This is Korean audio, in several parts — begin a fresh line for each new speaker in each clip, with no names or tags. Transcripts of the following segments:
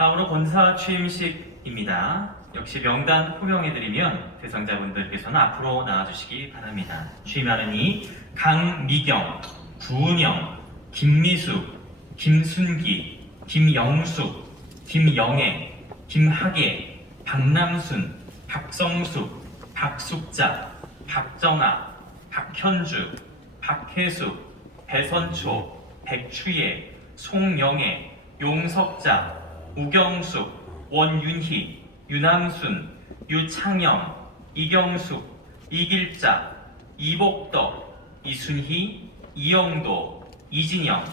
다음으로 권사 취임식입니다. 역시 명단 호명해드리면 대상자분들께서는 앞으로 나와주시기 바랍니다. 취임하느니 강미경, 구은영, 김미수, 김순기, 김영숙, 김영애, 김학예, 박남순, 박성숙, 박숙자, 박정아, 박현주, 박혜숙, 배선초, 백추예, 송영애, 용석자, 우경숙, 원윤희, 유남순, 유창영, 이경숙, 이길자, 이복덕, 이순희, 이영도, 이진영,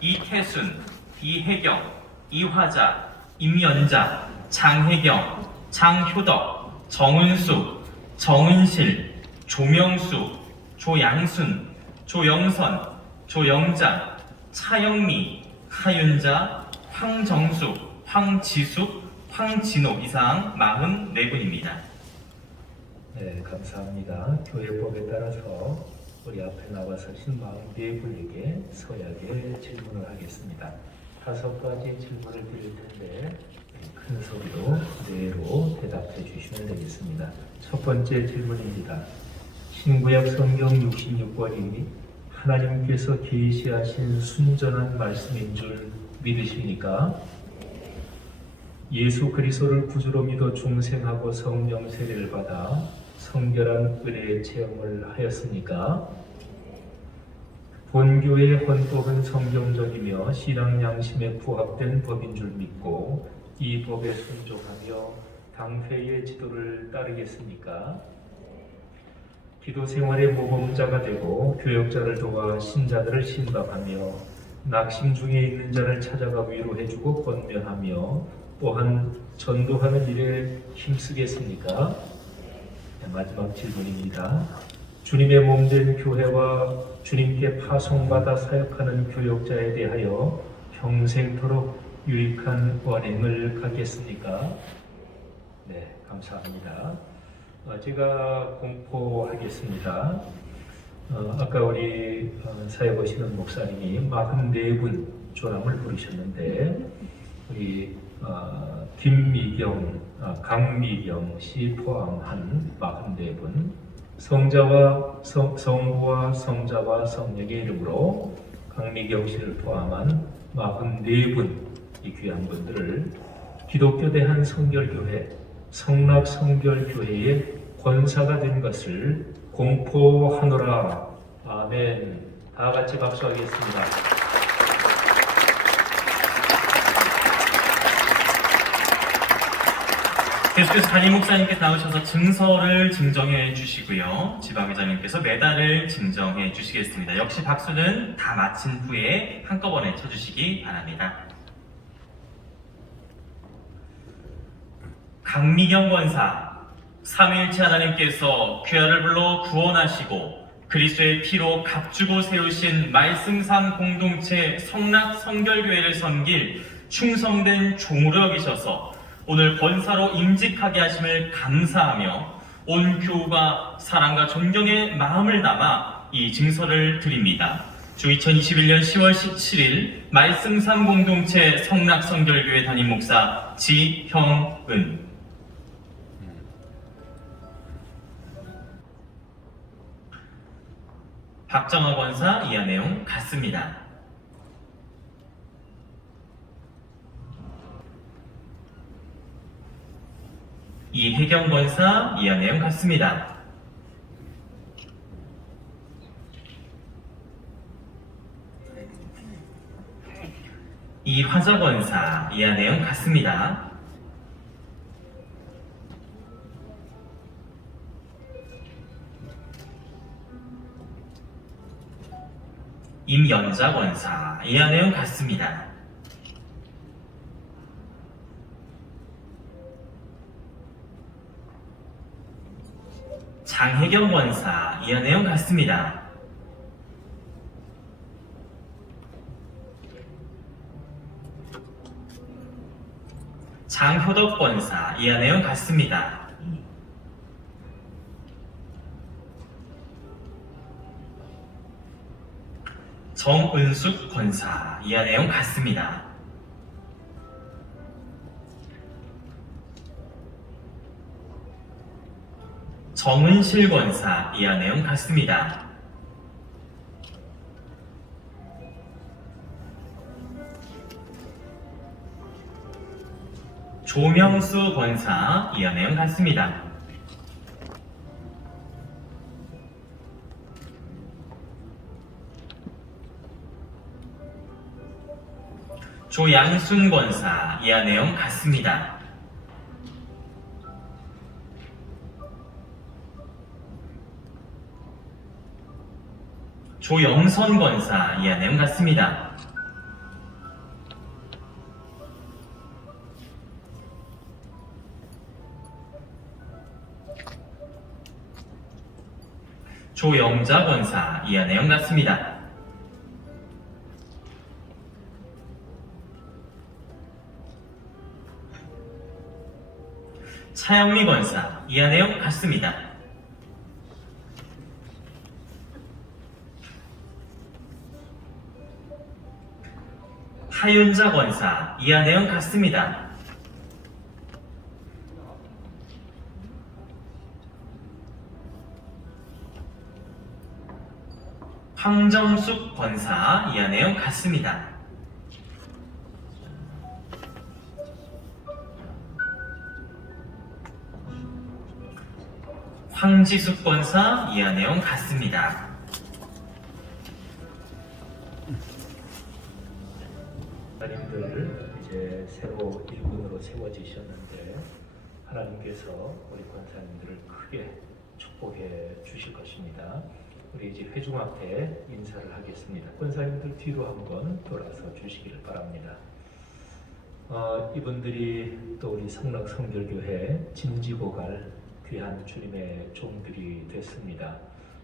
이태순, 이혜경, 이화자, 임연자, 장혜경, 장효덕, 정은숙, 정은실, 조명수, 조양순, 조영선, 조영자, 차영미, 하윤자, 황정숙, 황지숙, 황진옥 이상 44분입니다.
네, 감사합니다. 교회법에 따라서 우리 앞에 나와 서신 44분에게 서약에 질문을 하겠습니다. 다섯 가지 질문을 드릴 텐데 큰 소리로 그대로 대답해 주시면 되겠습니다. 첫 번째 질문입니다. 신구약 성경 66권이 하나님께서 계시하신 순전한 말씀인 줄 믿으십니까? 예수 그리스도를 구주로 믿어 중생하고 성령 세례를 받아 성결한 은혜의 체험을 하였습니까? 본교의 헌법은 성경적이며 신앙 양심에 부합된 법인 줄 믿고 이 법에 순종하며 당회의 지도를 따르겠습니까? 기도 생활의 모범자가 되고 교역자를 도와 신자들을 신방하며 낙심 중에 있는 자를 찾아가 위로해주고 권면하며 또한 전도하는 일에 힘쓰겠습니까? 네, 마지막 질문입니다. 주님의 몸된 교회와 주님께 파송받아 사역하는 교역자에 대하여 평생토록 유익한 원행을 갖겠습니까? 네, 감사합니다. 어, 제가 공포하겠습니다. 어, 아까 우리 어, 사회 보시는 목사님이 44분 조람을 부르셨는데 우리 어, 김미경, 아, 강미경 씨 포함한 44분 성자와 성, 성부와 성자와 성령의 이름으로 강미경 씨를 포함한 44분 이 귀한 분들을 기독교 대한 성결교회 성락 성결교회의 권사가 된 것을 공포하노라 아멘 다 같이 박수하겠습니다.
계속해서 담임 목사님께 나오셔서 증서를 증정해 주시고요. 지방회장님께서 메달을 증정해 주시겠습니다. 역시 박수는 다 마친 후에 한꺼번에 쳐주시기 바랍니다. 강미경 권사, 삼위일체 하나님께서 귀하를 불러 구원하시고 그리스도의 피로 값주고 세우신 말씀산 공동체 성락 성결교회를 섬길 충성된 종으로 여기셔서 오늘 권사로 임직하게 하심을 감사하며 온 교우가 사랑과 존경의 마음을 담아 이 증서를 드립니다. 주 2021년 10월 17일 말씀산 공동체 성락 성결교회 담임 목사 지형은 박정화 권사 이하 내용 같습니다. 이혜경 권사 이하 내용 같습니다. 이화자 권사 이하 내용 같습니다. 임연자 권사 이하 내용 같습니다. 장혜경 권사 이하 내용 같습니다. 장효덕 권사 이하 내용 같습니다. 정은숙 권사 이하 내용 같습니다. 정은실 권사 이하 내용 같습니다. 조명수 권사 이하 내용 같습니다. 조양순 권사 이하 내용 같습니다. 조영선 권사 이하 내용 같습니다. 조영자 권사 이하 내용 같습니다. 차영미 권사 이하 내용 같습니다. 하윤자 권사 이하 내용 같습니다. 황정숙 권사 이하 내용 같습니다. 황지숙 권사 이하 내용 같습니다.
하나님들 이제 새로 일군으로 세워지셨는데 하나님께서 우리 권사님들을 크게 축복해 주실 것입니다. 우리 이제 회중 앞에 인사를 하겠습니다. 권사님들 뒤로 한번 돌아서 주시기를 바랍니다. 어, 이분들이 또 우리 성락 성결교회 짐지고 갈 귀한 주님의 종들이 됐습니다.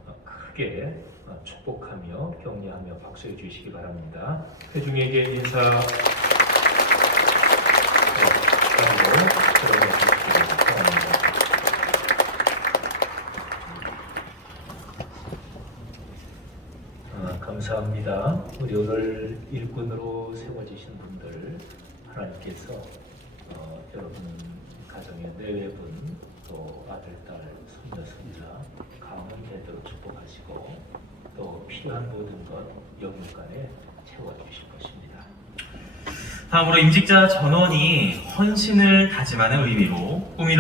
어, 크게 어, 축복하며 격려하며 박수해 주시기 바랍니다. 회중에게 인사 네. 아, 감사합니다. 우리 오늘 일꾼으로 세워지신 분들 하나님께서 어, 여러분 가정의 내외분 또 아들, 딸, 손녀, 가문 축복하시고 또 필요한 모든 것 영육간에 채워주실 것입니다.
다음으로 임직자 전원이 헌신을 다짐하는 의미로 꾸미는